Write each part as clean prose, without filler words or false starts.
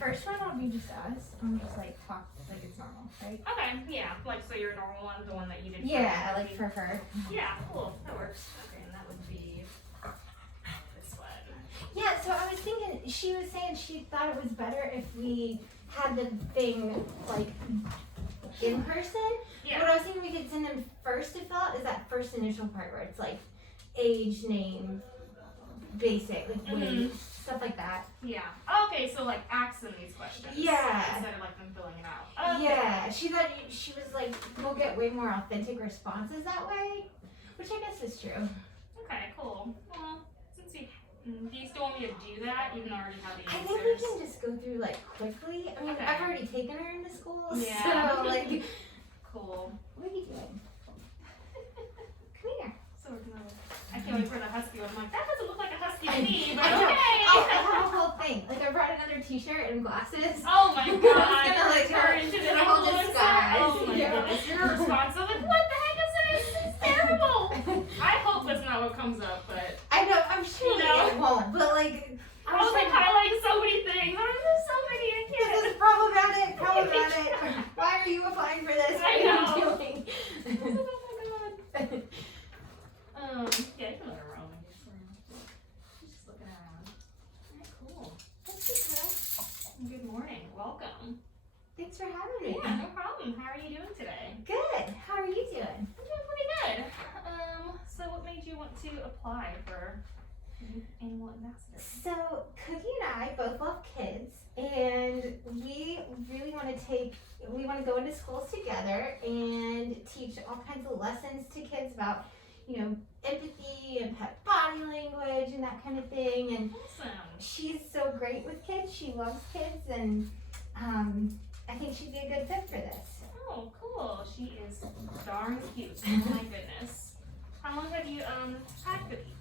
first one will be just us. And we'll just like talk like it's normal, right? Okay, yeah. Like, so your normal one, the one that you did. Yeah, like for her. Yeah, cool. That works. Okay, and that would be this one. Yeah, so I was thinking, she was saying she thought it was better if we had the thing like in person. Yeah. What I was thinking we could send them first to fill out is that first initial part where it's like age, name, basic, like weight, stuff like that. Yeah. Okay, so like ask them these questions. Yeah. Instead of like them filling it out. Okay. Yeah, she thought she was like, we'll get way more authentic responses that way, which I guess is true. Okay, cool. Well, since we, do you still want me to do that, even though I already have the I answers? think we can just go through like quickly. I mean, Okay. I've already taken her into school, Yeah. so like, Cool. what are you doing? Come here. So we're gonna. I can't wait for the husky one. I'm like, that doesn't look like a husky to me, but I know. okay. I have a whole thing. Like I brought another T-shirt and glasses. Oh my god. gonna, like, turn into do the the whole influencer. disguise. Oh my Yeah. goodness. Your response. I'm like, what the heck is this? It's terrible. I hope that's not what comes up, but I know. I'm sure You know? it won't, but like, I was like highlighting so many things. There's so many I this can't. is problematic. Problematic. Why are you applying for this? What I are know. you doing? Oh my god. Yeah, I can let her roam. She's just looking around. Alright, cool. Good morning. Welcome. Thanks for having me. Yeah, no problem. How are you doing today? Good. How are you doing? I'm doing pretty good. So what made you want to apply for Animal Ambassador? So Cookie and I both love kids, and we really want to go into schools together and teach all kinds of lessons to kids about, empathy and pet body language and that kind of thing. And Awesome. she's so great with kids. She loves kids, and I think she'd be a good fit for this. Oh, cool. She is darn cute. Oh my goodness. How long have you had Cookie?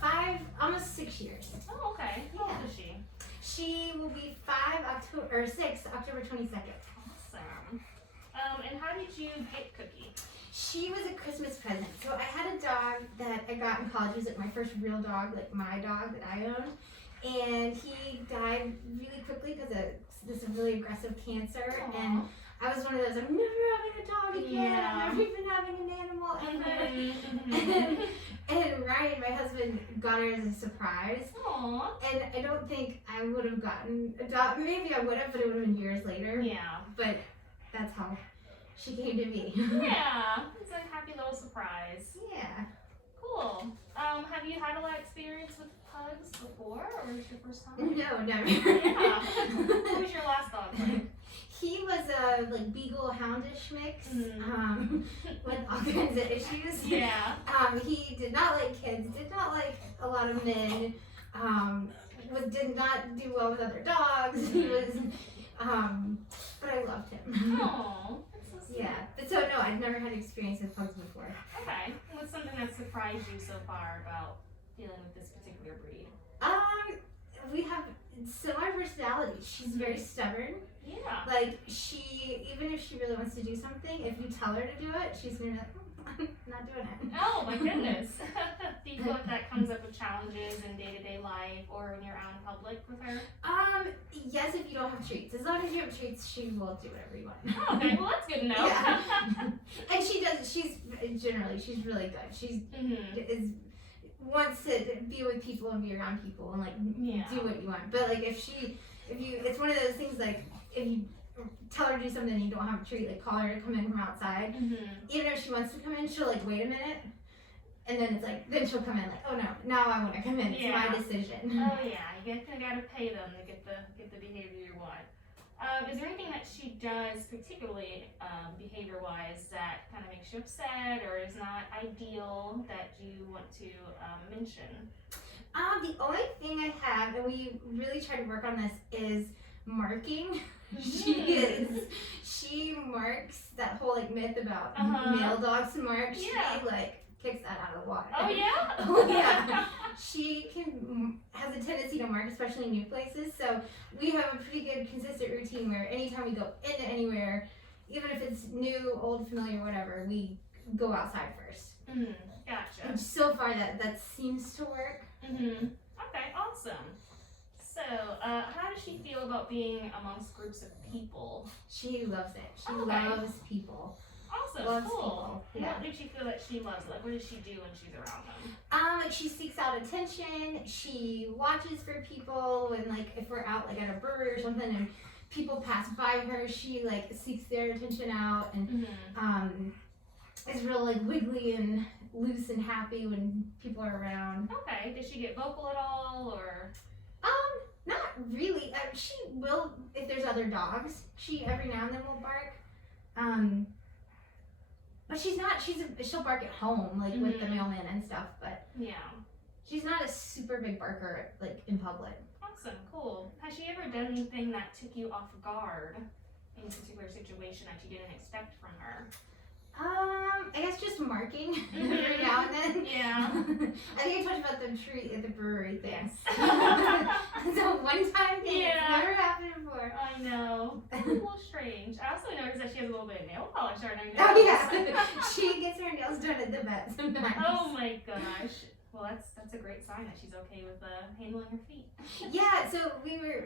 5, almost 6 years. Oh, okay. How old Yeah. is she? She will be 6, October 22nd. Awesome. And how did you get Cookie? She was a Christmas present. So I had a dog that I got in college. It was like my first real dog, like my dog that I owned. And he died really quickly because of this really aggressive cancer. Aw. And I was one of those, I'm never having a dog again. Yeah. I'm never even having an animal ever. Mhm. And Ryan, my husband, got her as a surprise. Aw. And I don't think I would have gotten a dog. Maybe I would have, but it would have been years later. Yeah. But that's how she came to me. Yeah. It's a happy little surprise. Yeah. Cool. Have you had a lot of experience with pugs before, or is your first time? No, never. Yeah. What was your last dog like? He was a beagle houndish mix Mhm. with all kinds of issues. Yeah. He did not like kids, did not like a lot of men, did not do well with other dogs. He was, but I loved him. Oh, that's so sweet. Yeah, but so no, I've never had experience with pugs before. Okay. What's something that surprised you so far about dealing with this particular breed? We have similar personalities. She's very stubborn. Yeah. Like even if she really wants to do something, if you tell her to do it, she's gonna be like, I'm not doing it. Oh my goodness. Do you feel like that comes up with challenges in day-to-day life or when you're out in public with her? Yes, if you don't have treats. As long as you have treats, she will do whatever you want. Oh, okay. Well, that's good to know. Yeah. And she's really good. She's Mhm. wants to be with people and be around people and like Yeah. do what you want. But like if you, it's one of those things like if you tell her to do something and you don't have a treat, like call her to come in from outside. Mhm. Even if she wants to come in, she'll like wait a minute, and then it's like then she'll come in like, oh no, now I want to come in. It's Yeah. my decision. Oh yeah, you gotta pay them to get the behavior you want. Is there anything that she does particularly behavior-wise that kind of makes you upset or is not ideal that you want to mention? The only thing I have, and we really try to work on this, is marking. She marks that whole like myth about male dogs mark. Yeah. She like kicks that out of the water. Oh yeah? Oh yeah. She has a tendency to mark, especially in new places. So we have a pretty good consistent routine where anytime we go into anywhere, even if it's new, old, familiar, whatever, we go outside first. Gotcha. And so far that seems to work. Okay, awesome. So, how does does she feel about being amongst groups of people? She loves it. She Okay. loves people. Awesome, Loves cool. people, And yeah. what does she feel that she loves? Like, what does she do when she's around them? Like she seeks out attention. She watches for people when, like, if we're out like at a brewery or something and people pass by her, she like seeks their attention out and is real like wiggly and loose and happy when people are around. Okay. Does she get vocal at all, or? Not really. She will if there's other dogs. She every now and then will bark. But she's not. She'll bark at home, like with the mailman and stuff. But Yeah. she's not a super big barker, like in public. Awesome, cool. Has she ever done anything that took you off guard? Any particular situation that you didn't expect from her? I guess just marking every now and then. Yeah. I think I talked about the tree at the brewery thing. Yes. So one time thing, Yeah. it's never happened before. I know. It's a little strange. I also noticed that she has a little bit of nail polish on her nails. Oh yeah, she gets her nails done at the vet sometimes. Oh my gosh. Well, that's a great sign that she's okay with handling her feet. Yeah, so we were,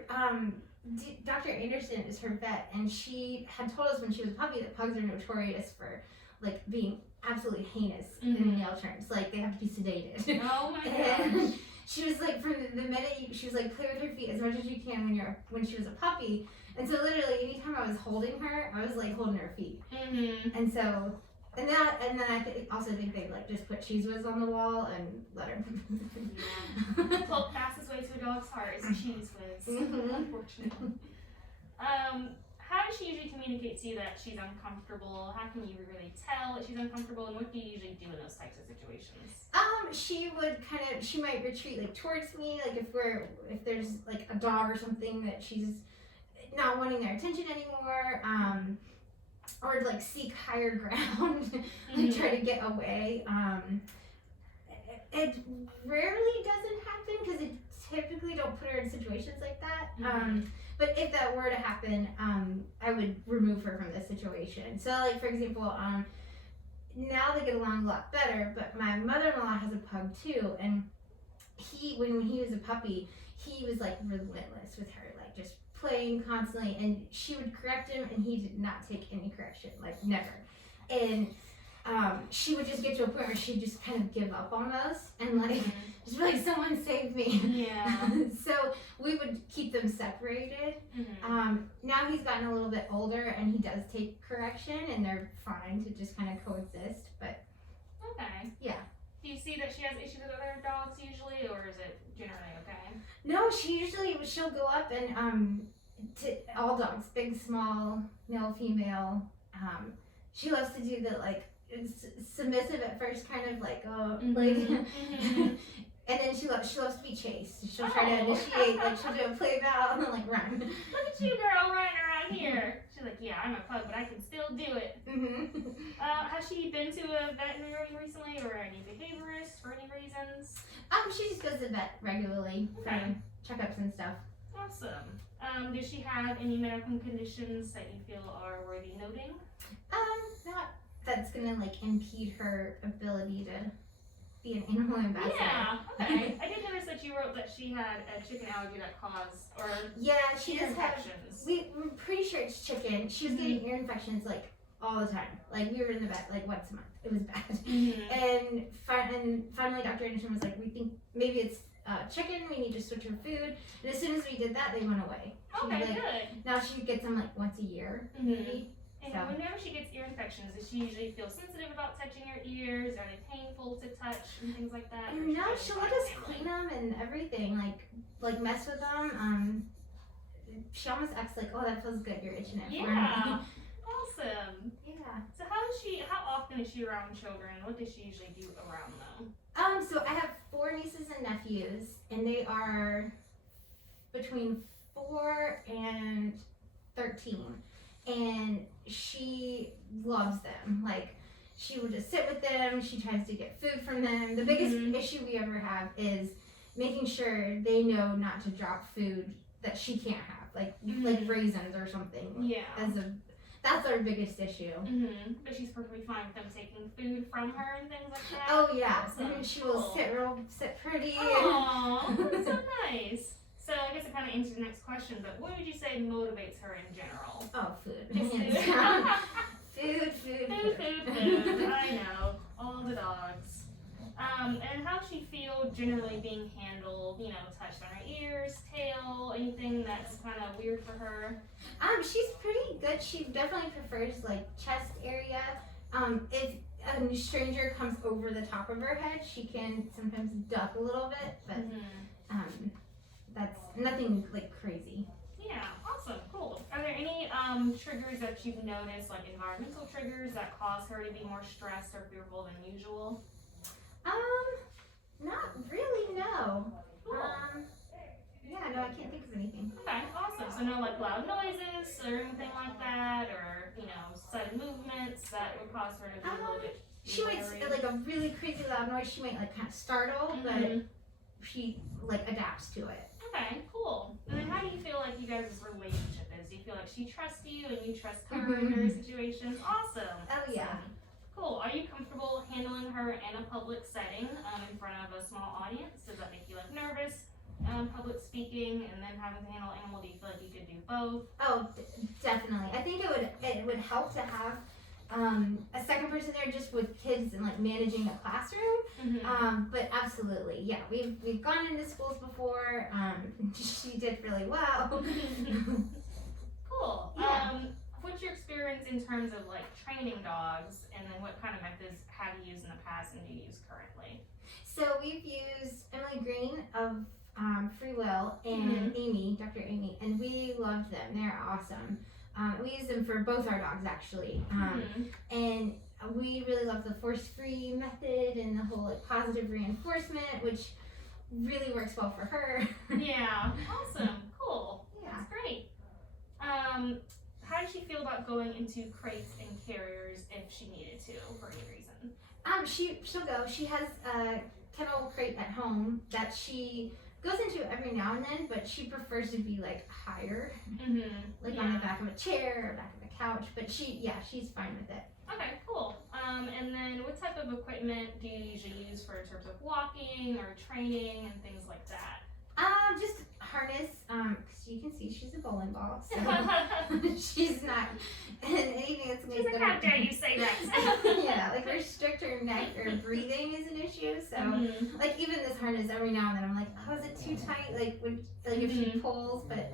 Dr. Anderson is her vet, and she had told us when she was a puppy that pugs are notorious for, like, being absolutely heinous in nail terms. Like, they have to be sedated. Oh my And gosh. she was like, from the minute she was like, play with her feet as much as you can when she was a puppy. And so literally, anytime I was holding her, I was like holding her feet. And so, and then I also think they like just put cheese whiz on the wall and let her. Yeah. Well, fastest way to a dog's heart is cheese whiz. Unfortunately. How does she usually communicate to you that she's uncomfortable? How can you really tell that she's uncomfortable? And what do you usually do in those types of situations? She might retreat like towards me, like if there's like a dog or something that she's not wanting their attention anymore, or like seek higher ground, like try to get away. It rarely doesn't happen because it typically don't put her in situations like that. But if that were to happen, I would remove her from the situation. So, like, for example, now they get along a lot better, but my mother-in-law has a pug too, and when he was a puppy, he was like relentless with her, like just playing constantly, and she would correct him, and he did not take any correction, like never. And she would just get to a point where she'd just kind of give up almost, and like just be like, someone save me. Yeah. So we would keep them separated. Now he's gotten a little bit older, and he does take correction, and they're fine to just kind of coexist. But Okay. yeah. Do you see that she has issues with other dogs usually, or is it generally okay? No, she'll go up and to all dogs, big, small, male, female. She loves to do the like submissive at first, kind of like and then she loves to be chased. She'll try to initiate, like she'll do a play bow and then like run. Look at you, girl, running around here. She's like, yeah, I'm a pug, but I can still do it. Has she been to a veterinarian recently, or any behaviorist for any reasons? She just goes to the vet regularly for checkups and stuff. Awesome. Does she have any medical conditions that you feel are worthy noting? Not that's gonna like impede her ability to be an animal ambassador. Yeah, okay. I did notice that you wrote that she had a chicken allergy that caused, or Yeah, she ear does have. infections. We're pretty sure it's chicken. She was getting ear infections like all the time. Like we were in the vet like once a month. It was bad. And finally, Dr. Anderson was like, "We think maybe it's chicken. We need to switch her food." And as soon as we did that, they went away. Okay, like, good. Now she gets them like once a year, maybe. And So. whenever she gets ear infections, does she usually feel sensitive about touching her ears? Are they painful to touch and things like that? Or is No, she she'll let us clean them and everything. Like mess with them. She almost acts like, "Oh, that feels good. You're itching it for me." Yeah. Awesome. Yeah. So how often is she around children? What does she usually do around them? So I have 4 nieces and nephews, and they are between 4 and 13. And she loves them. Like, she will just sit with them. She tries to get food from them. The biggest issue we ever have is making sure they know not to drop food that she can't have, like raisins or something. Yeah. That's our biggest issue. But she's perfectly fine with them taking food from her and things like that. Oh yeah, Awesome. and she will Cool. sit pretty. Aww, that's so nice. So I guess it kind of answers the next question, but what would you say motivates her in general? Oh, food. Just Hands food. down. Food. I know. All the dogs. And how does she feel generally being handled? You know, touched on her ears, tail, anything that's kind of weird for her? She's pretty good. She definitely prefers like chest area. If a stranger comes over the top of her head, she can sometimes duck a little bit, but that's nothing like crazy. Yeah, awesome, cool. Are there any triggers that you've noticed, like environmental triggers that cause her to be more stressed or fearful than usual? Not really, no. Cool. Yeah, no, I can't think of anything. Okay, awesome. So no like loud noises or anything like that, or sudden movements that would cause her to be a little bit. She might like a really crazy loud noise. She might like kind of startle, but she like adapts to it. Okay, cool. And then how do you feel like you guys' relationship is? Do you feel like she trusts you and you trust her in various situations? Awesome. Oh yeah. Awesome. Cool. Are you comfortable handling her in a public setting in front of a small audience? Does that make you like nervous? Public speaking and then having to handle animal. Do you feel like you could do both? Oh, definitely. I think it would help to have a second person there just with kids and like managing a classroom. But absolutely, yeah. We've gone into schools before. She did really well. Cool. Yeah. What's your experience in terms of like training dogs, and then what kind of methods have you used in the past and do you use currently? So we've used Emily Green of Free Will and Amy, Dr. Amy, and we loved them. They're awesome. We use them for both our dogs actually, and we really love the force-free method and the whole like positive reinforcement, which really works well for her. Yeah, awesome, cool. Yeah. That's great. How does she feel about going into crates and carriers if she needed to for any reason? She'll go. She has a kennel crate at home that she goes into every now and then, but she prefers to be like higher, like on the back of a chair or back of a couch. But she's fine with it. Okay, cool. And then what type of equipment do you usually use for in terms of walking or training and things like that? Just harness. Cause you can see she's a bowling ball, so she's not. And anything that's She's like, how dare you say that? yeah, like restrict her neck or breathing is an issue. So like even this harness, every now and then I'm like, oh, is it too tight? Like if she pulls, but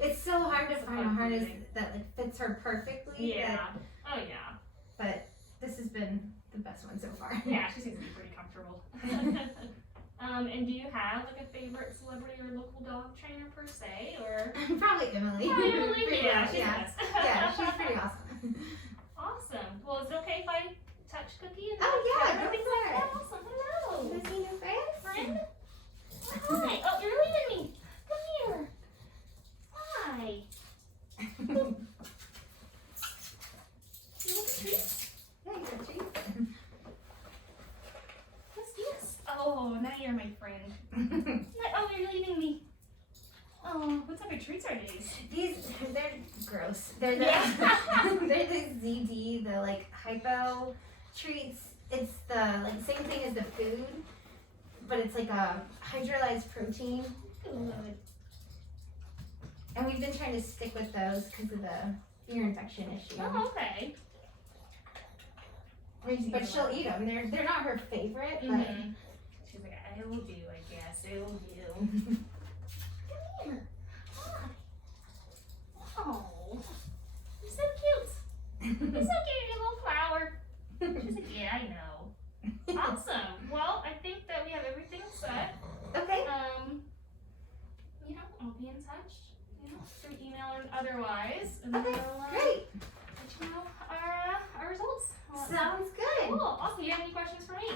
it's so hard to find a harness that like fits her perfectly. Yeah. Oh yeah. But this has been the best one so far. Yeah, she seems to be pretty comfortable. And do you have like a favorite celebrity or local dog trainer per se, or? Probably Emily. Emily? Yeah, she's the best. Yeah, she's pretty awesome. Awesome. Well, is it okay if I touch Cookie? And Oh yeah, go go things for like it. that? Awesome. Hello. You see new friends? Friend? Hi. Oh, you're leaving me. Come here. Hi. You want treats? Yeah, you got treats. Yes. Oh, now you're my friend. Oh, you're leaving me. Oh, what type of treats are these? They're gross. They're the they're the ZD, the like hypo treats. It's the like same thing as the food, but it's like a hydrolyzed protein. Good. And we've been trying to stick with those because of the ear infection issue. Oh, okay. But she'll eat them. They're not her favorite, but She's like, I will do, I guess. I will do. Come here. Hi. Oh, you're so cute. You're so cute, you little flower. She's like, yeah, I know. Awesome. Well, I think that we have everything set. Okay. I'll be in touch, through email and otherwise. And Okay. we'll, Great. let you know our results. Sounds good. Cool. Awesome. Do you have any questions for me?